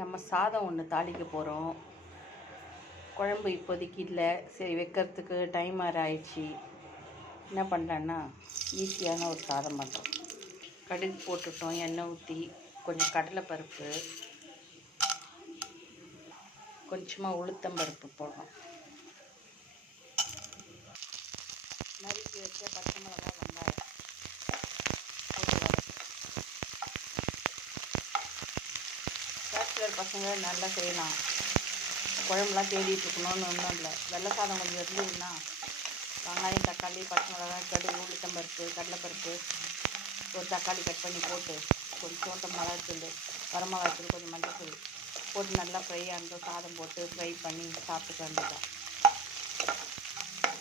நம்ம சாதம் ஒன்று தாளிக்க போகிறோம். குழம்பு இப்போதைக்கு இல்லை, சரி வைக்கிறதுக்கு டைம் ஆயிடுச்சு. என்ன பண்ணுறேன்னா ஈஸியான ஒரு சாதம் பண்ணுறோம். கடுகு போட்டுட்டோம், எண்ணெய் ஊற்றி கொஞ்சம் கடலைப்பருப்பு, கொஞ்சமாக உளுத்தம்பருப்பு போடுறோம். நறுக்கி வச்ச பச்சை மிளகாய், வெங்காயம் பேச்சுலர் பசங்க நல்லா செய்யலாம். குழம்புலாம் தேடிட்டு இருக்கணும்னு ஒன்றும் இல்லை. வெள்ளை சாதம் கொஞ்சம் இருந்ததுன்னா வெங்காயம், தக்காளி, பச்சை மிளகாய், கடுகு, உளுத்தம்பருப்பு, கடலைப்பருப்பு, ஒரு தக்காளி கட் பண்ணி போட்டு கொஞ்சோண்டு மிளகாத்தூள், வரமிளகாத்தூள், கொஞ்சம் மஞ்சள் போட்டு நல்லா ஃப்ரை ஆனதும் சாதம் போட்டு ஃப்ரை பண்ணி சாப்பிட்டுக்க வேண்டியதான்.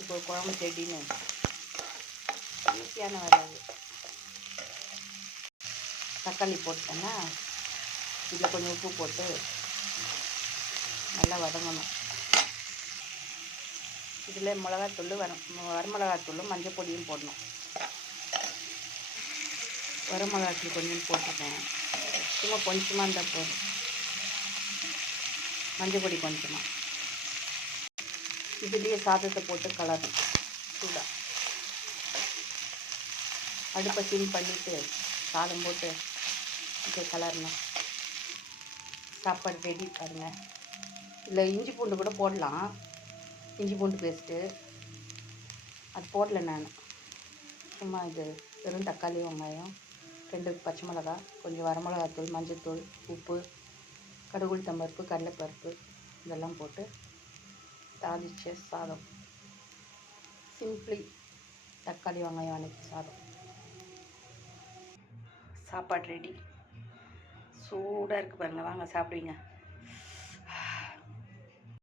இப்போ குழம்பு தேடின்னு ஈஸியான வேலை அது. தக்காளி போட்டேன்னா இதில் கொஞ்சம் உப்பு போட்டு நல்லா வதங்கணும். இதில் மிளகாத்தூள், வரமிளகாத்தூளும் மஞ்சள் பொடியும் போடணும். வரமிளகாத்தூள் கொஞ்சம் போட்டுருக்கேன், சும்மா கொஞ்சமாக இருந்தால் போதும். மஞ்சள் பொடி கொஞ்சமாக. இதுலேயே சாதத்தை போட்டு கலரணும் சூடாக. அடுப்பை சீல் பண்ணிவிட்டு சாதம் போட்டு இது கலரணும். சாப்பாடு ரெடி பாருங்கள். இல்லை இஞ்சி பூண்டு கூட போடலாம், இஞ்சி பூண்டு பேஸ்ட்டு. அது போடல நான், சும்மா இது வெறும் தக்காளி, வெங்காயம், 2 பச்சை மிளகாய், கொஞ்சம் வரமிளகாத்தூள், மஞ்சள்தூள், உப்பு, கடுகு, உளுத்தம்பருப்பு, கடலைப்பருப்பு இதெல்லாம் போட்டு தாளிச்ச சாதம். சிம்பிளி தக்காளி வெங்காயம் வதக்கி சாதம். சாப்பாடு ரெடி. சூடாக இருக்குது பாருங்கள், வாங்க சாப்பிடுவீங்க.